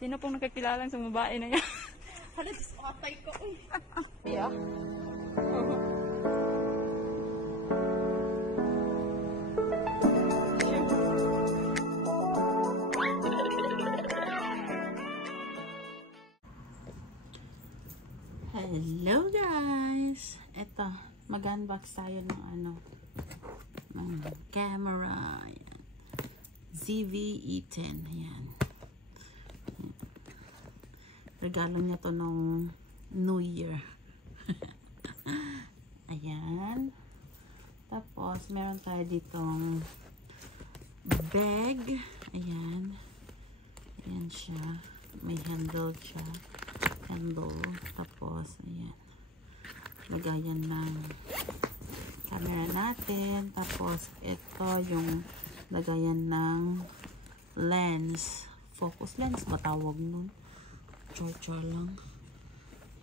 Sino pong nakakilala sa babae na yan? Hala, patay ko. Uy. Yeah. Hello guys! Ito, mag-unbox tayo ng ng camera. Ayan. ZV-E10. Ayan. Regalo niya to nung New Year. Ayan. Tapos, meron tayo ditong bag. Ayan. Ayan siya. May handle siya. Tapos ayan, lagayan ng camera natin. Tapos ito yung lagayan ng lens, focus lens ba tawag nun, char lang.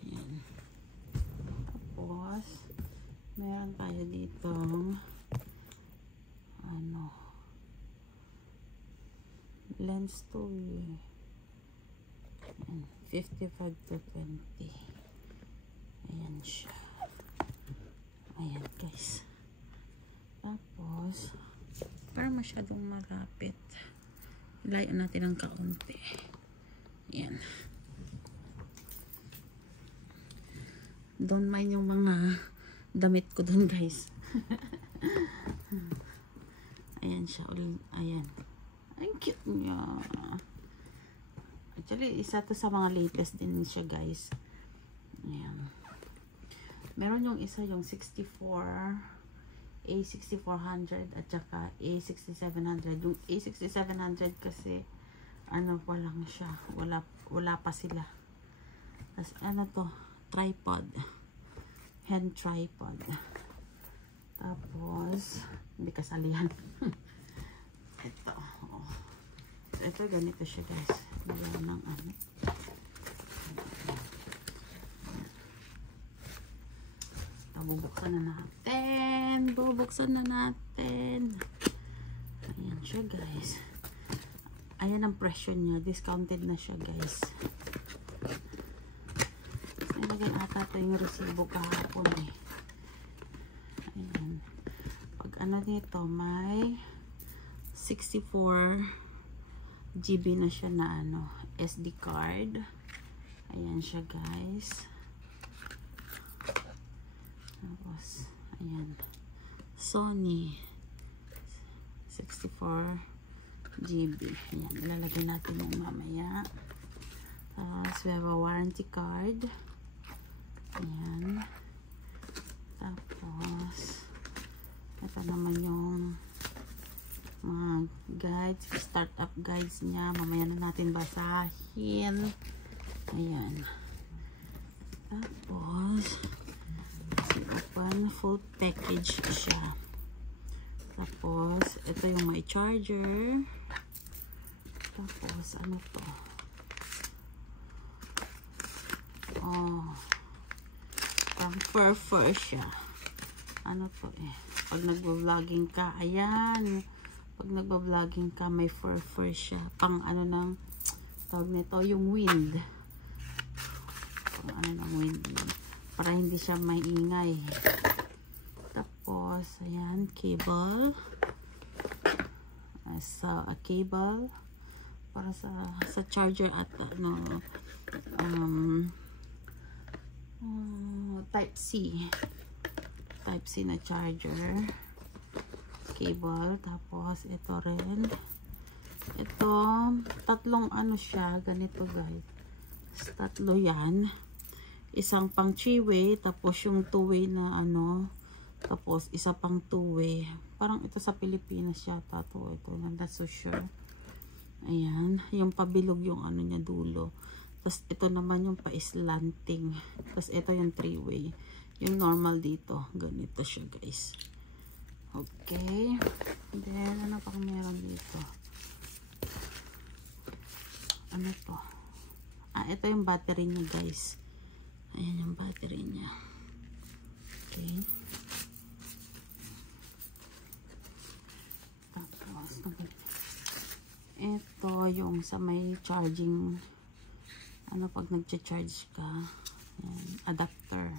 Ayan. Tapos meron tayo ditong lens to 55 to 20. Ayan siya. Ayan guys. Tapos para masyadong malapit, ilayan natin ng kaunti. Ayan. Don't mind yung mga damit ko dun guys. Ayan siya. Ayan. Ang cute niya. Actually, isa to sa mga latest din siya guys. Ayan. Meron yung isa yung 64 A6400 at saka A6700. Yung A6700 kasi pa lang siya. Wala pa sila. Tapos to? Tripod. Hand tripod. Tapos hindi kasalihan. Ito. Oh. Ito ganito siya guys. Wala ng bubuksan na natin. Ayan siya guys. Ayan ang presyo niya. Discounted na siya guys. Nilagay ata ito yung resibo kahapon eh. Ayan. Pag nito may 64 GB na siya na SD card. Ayan siya guys. Tapos ayan, Sony 64 GB. Ayan, ilalagay natin yung mamaya. Tapos we have a warranty card. Ayan. Tapos ito naman yung mga guides, startup guides niya. Mamaya na natin basahin. Ayan. Tapos open, full package siya. Tapos ito yung may charger. Tapos to? Oh, pang fur siya. To eh, pag nagvo-vlogging ka, ayan, pag nagbo-vlogging ka, may fur siya. Pang ng tawag nito, yung wind. Pang ng wind. Para hindi siya maingay. Tapos, ayan, cable. A cable. Para sa charger at Type C na charger. Cable. Tapos ito rin, ito tatlong siya ganito guys, tatlo yan, isang pang 3-way, tapos yung 2-way na tapos isa pang 2-way, parang ito sa Pilipinas yata to, ito lang, not so sure. Ayan, yung pabilog yung niya dulo, tapos ito naman yung pa-slanting, tapos ito yung 3-way, yung normal dito, ganito siya guys. Okay. Then, pang meron dito? To? Ito yung battery niya, guys. Ayan yung battery niya. Okay. Tapos, ito yung sa may charging ano pag nagcha-charge ka. Yan, adapter.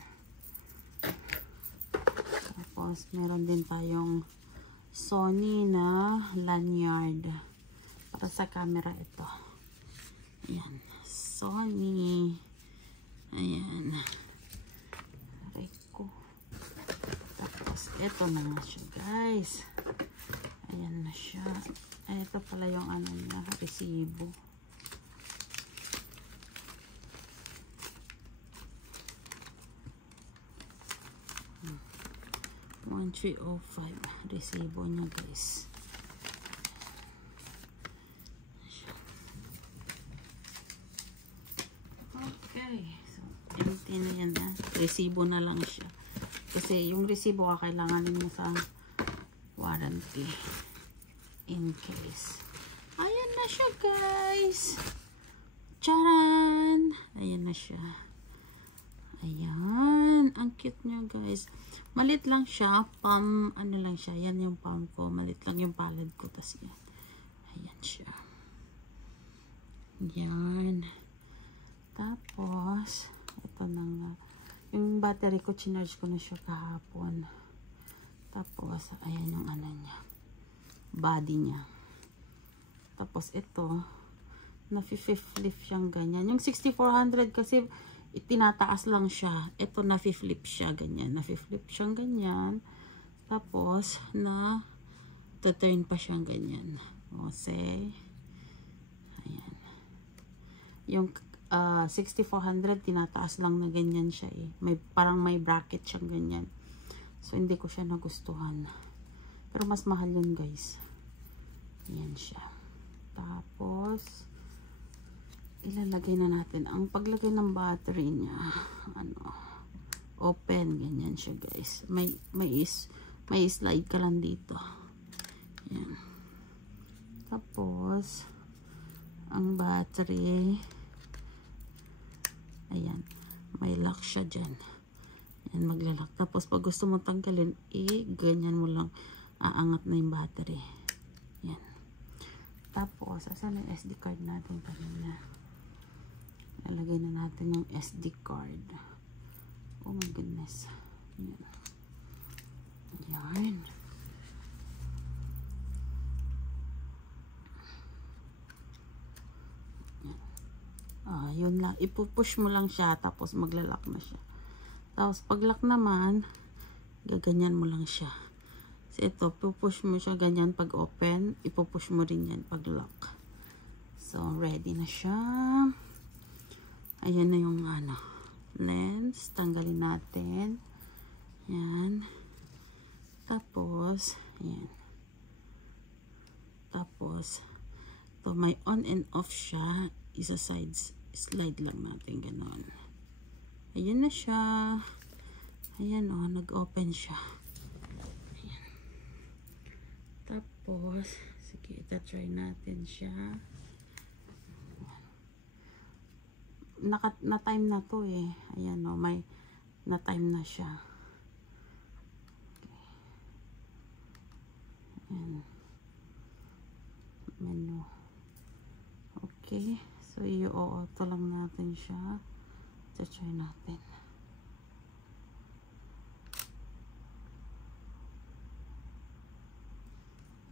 Tapos meron din tayong Sony na lanyard para sa camera ito. Ayan, Sony. Ayan. Rico. Tapos ito na nga siya, guys. Ayan na siya. Ay, ito pala yung ano niya, resibo. Hmm. 1305 resibo niya, guys. Okay. So, empty na yan na. Resibo na lang siya. Kasi yung resibo kakailanganin mo sa warranty. In case. Ayan na siya, guys. Charan! Ayan na siya. Ayan. Ang cute niya, guys. Malit lang siya. Palm, ano lang siya. Yan yung palm ko. Malit lang yung palad ko. Tas yan. Ayan siya. Yan. Tapos, ito na nga. Yung battery ko, chinarge ko na siya kahapon. Tapos, ayan yung ano niya. Body niya. Tapos, ito, na-flip siyang ganyan. Yung 6400 kasi, itinataas lang siya. Ito, na-flip siya ganyan. Na-flip siyang ganyan. Tapos, na-turn pa siyang ganyan. O, say, ayan. Yung 6400 tinataas lang na ganyan siya eh. Parang may bracket siyang ganyan. So hindi ko siya nagustuhan. Pero mas mahal yun, guys. Ayan siya. Tapos ilalagay na natin. Ang paglagay ng battery niya, ano, open, ganyan siya, guys. May slide ka lang dito. Ayan. Tapos ang battery, ayan, may lock siya dyan. Ayan, maglalak. Tapos pag gusto mo tanggalin, ganyan mo lang, aangat na yung battery. Ayan. Tapos, asan yung SD card natin kanina? Nalagay na natin yung SD card. Oh my goodness. Ayan. Ayan. Yun lang. Ipupush mo lang siya, tapos maglalak na siya. Tapos, pag lock naman, gaganyan mo lang siya. So, ito, pupush mo siya ganyan pag open. Ipupush mo rin yan pag lock. So, ready na siya. Ayan na yung ano, lens. Tanggalin natin. Yan. Tapos, ayan. Tapos, ito, may on and off siya. Isa sides. Slide lang natin ganon. Ayan na siya. Ayan o, nag-open siya. Ayan. Tapos, sige, ita-try natin siya. Na-time na to eh. Ayan o, may na-time na siya. Okay. Ayan. Menu. Okay. So, i-auto lang natin siya. Try natin.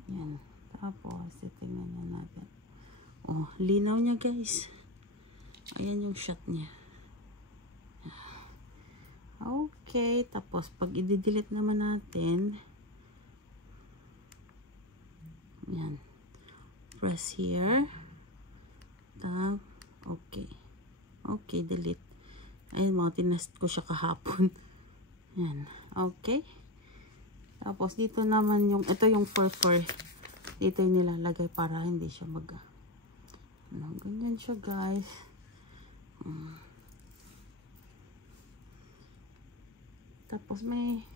Yan. Tapos, titingnan na natin. Oh, linaw niya, guys. Ayan yung shot niya. Okay. Tapos, pag i-delete naman natin, yan. Press here. Tap. Okay. Okay, delete. Ayun, mga tinest ko siya kahapon. Yan. Okay. Tapos, dito naman yung, ito yung fur. Dito yung nilalagay para hindi siya ano, ganyan siya, guys. Tapos, may,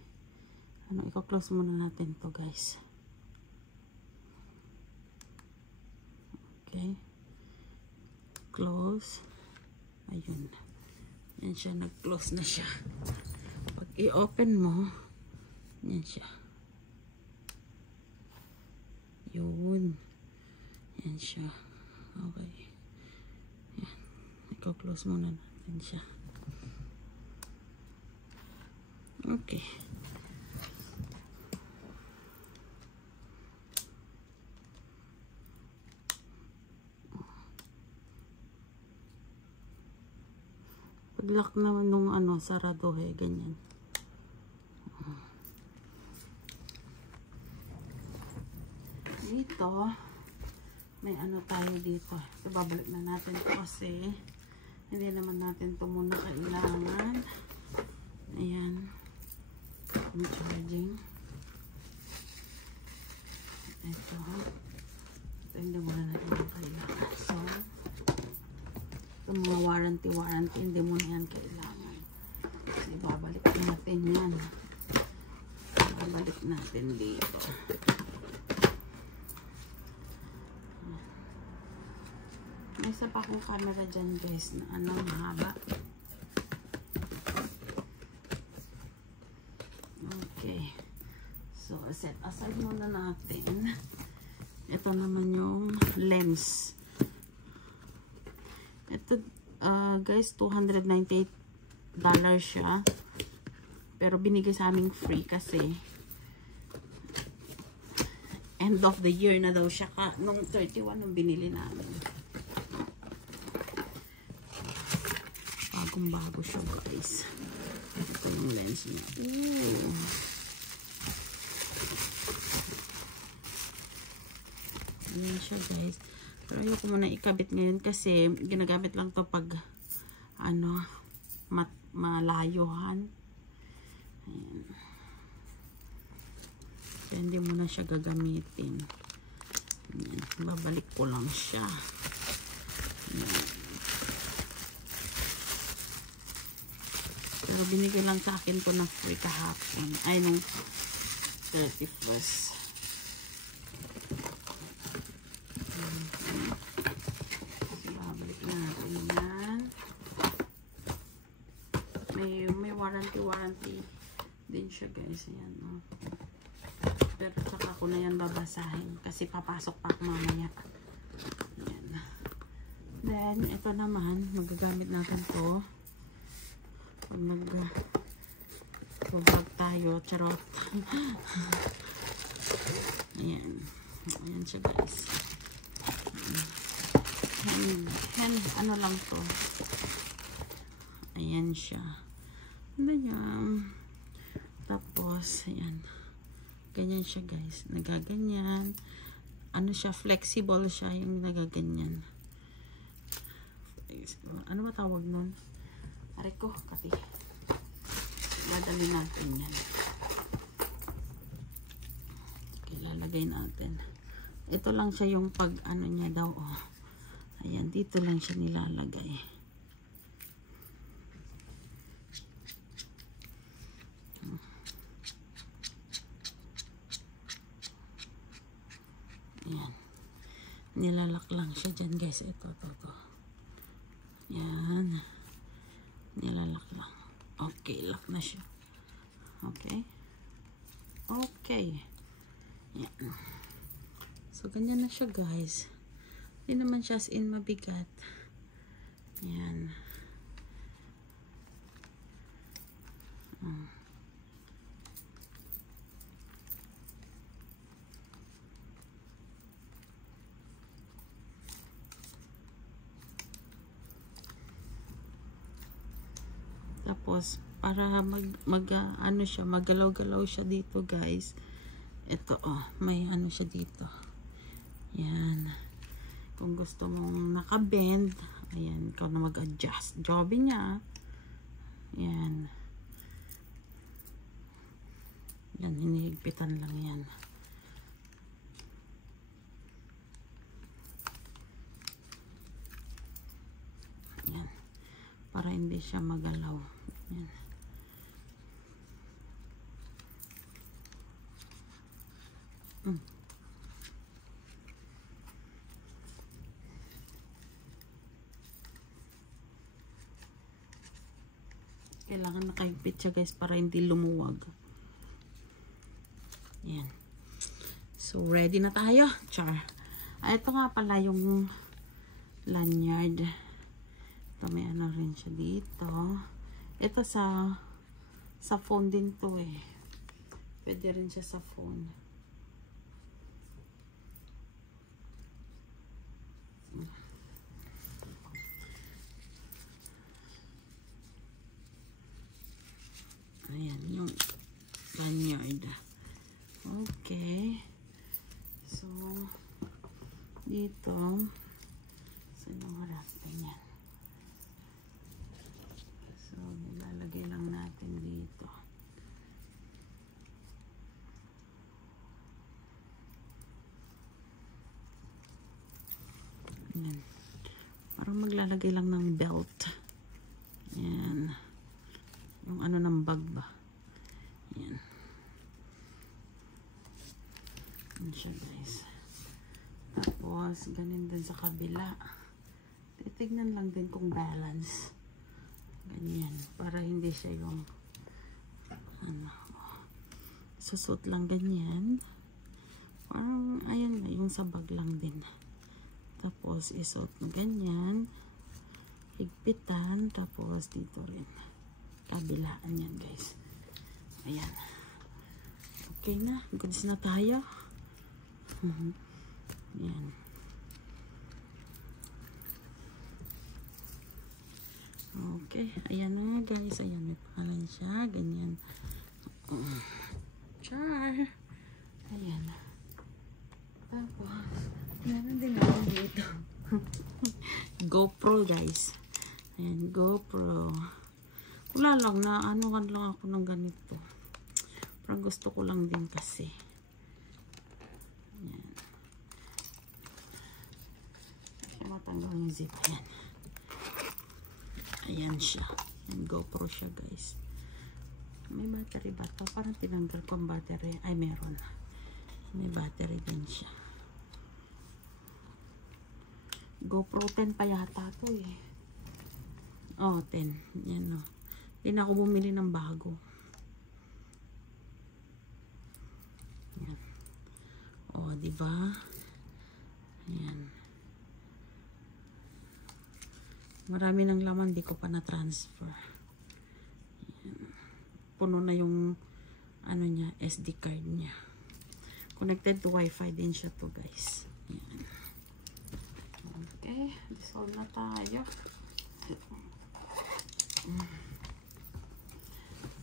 ano, i-close muna natin to, guys. Okay. Close. Ayun. Yan siya. Nag-close na siya. Pag i-open mo, yan siya. Yun. Yan siya. Okay. Yan. i-close muna natin siya. Okay. Pag-lock naman nung ano, sarado ganyan. Dito, may ano tayo dito. So, babalik na natin ito kasi hindi naman natin ito muna kailangan. Ayan. Yung charging. Ito. Ito hindi muna natin kailangan. So, mga warranty, hindi mo na yan kailangan. Kasi babalik natin yan. Babalik natin dito. May isa pa akong camera dyan guys na ano, mahaba. Okay. So, set aside muna natin. Ito naman yung lens. Ito, guys, $298 siya. Pero binigay sa aming free kasi end of the year na daw siya nung 31 nung binili namin. Bagong-bago siya, guys. Ito yung lens niya. Ooh. Ayan siya, guys. Pero ayoko muna ikabit ngayon kasi ginagamit lang to pag ano, malayuhan. Ayan. So, hindi muna siya gagamitin. Ayan. Babalik ko lang siya. Ayan. Pero binigay lang sa akin to na free kahapon. Ay, nung 31st. May warranty din siya, guys. Ayan, no? Pero saka ko na yan babasahin kasi papasok pa ako mamaya. Ayan. Then, ito naman, magagamit natin to pag mag-vlog tayo. Charot. Ayan. Ayan siya, guys. Ano lang to. Ayan siya. Ano yan? Tapos, ayan. Ganyan siya, guys. Nagaganyan. Ano siya? Flexible siya yung nagaganyan. Ano ba tawag nun? Aray ko, kati. Dadali natin yan. Okay, lalagay natin. Ito lang siya yung pag ano niya daw. Oh. Ayan, dito lang siya nilalagay. Ayan. Nilalak lang siya dyan, guys. Ito. Ayan. Nilalak lang. Okay, lock na siya. Okay. Okay. Ayan. So, ganyan na siya, guys. Hindi naman siya as in mabigat. Ayan. Tapos, para ano siya, magalaw-galaw siya dito, guys. Ito, may ano siya dito. Yan. Kung gusto mong nakabend, ayan, ikaw na mag-adjust. Job niya. Yan. Yan, hinihigpitan lang yan. Yan. Para hindi siya magalaw. Yan. Kailangan nakahigpit siya, guys, para hindi lumuwag. Yan. So, ready na tayo. Char. Ito nga pala yung lanyard. Ito, may ano rin siya dito. Ito sa phone din to eh. Pwede rin siya sa phone. Ayan, yung lanyard. Okay. So, dito, saan yung harap? Ayan. So, ilalagay lang natin dito. Ayan. Parang maglalagay lang ng belt. Ayan. Yung ano ng bag ba? Ayan. Ayan siya guys. Tapos, ganun din sa kabila. Titignan lang din kung balance. Ganyan. Para hindi siya yung ano. Susot lang ganyan. Parang, ayan na. Yung sa bag lang din. Tapos, isuot na ganyan. Higpitan. Tapos, dito rin. Kabilaan yan guys. Ayan. Okay na. Goods na tayo. Ayan. Okay. Ayan na guys. Ayan. May pangalan siya. Ganyan. Char. Ayan. Tapos, meron din ako dito. GoPro guys. Ayan. GoPro. Wala lang na anuhan lang ako ng ganito. Parang gusto ko lang din kasi. Ayan. Kasi matanggal yung zip. Ayan. Ayan siya. Ayan, GoPro siya guys. May battery ba ito? Parang tinanggal ko ang battery. Ay, meron. May battery din siya. GoPro 10 pa yata ito eh. Oh, 10. Yan o. Hindi na ako bumili ng bago. Yan. O, diba? Ayan. Marami ng laman, di ko pa na-transfer. Ayan. Puno na yung ano niya, SD card niya. Connected to Wi-Fi din siya to guys. Ayan. Okay, dissolve na tayo.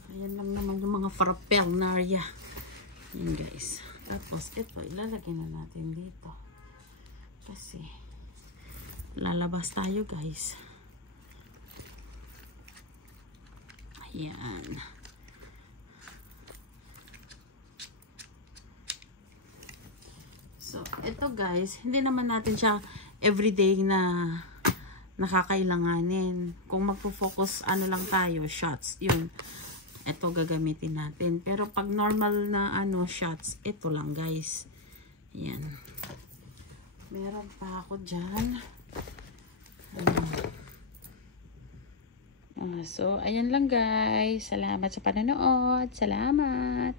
Ayan lang naman yung mga paraphernalia. Yan guys. Tapos ito, ilalagay na natin dito. Kasi lalabas tayo guys. Ayan. So, ito guys, hindi naman natin siya everyday na nakakailanganin. Kung magpo-focus, ano lang tayo, shots. Yun. Ito gagamitin natin. Pero pag normal na ano, shots, ito lang guys. Ayan. Meron pa ako dyan. So, ayan lang guys. Salamat sa panonood. Salamat.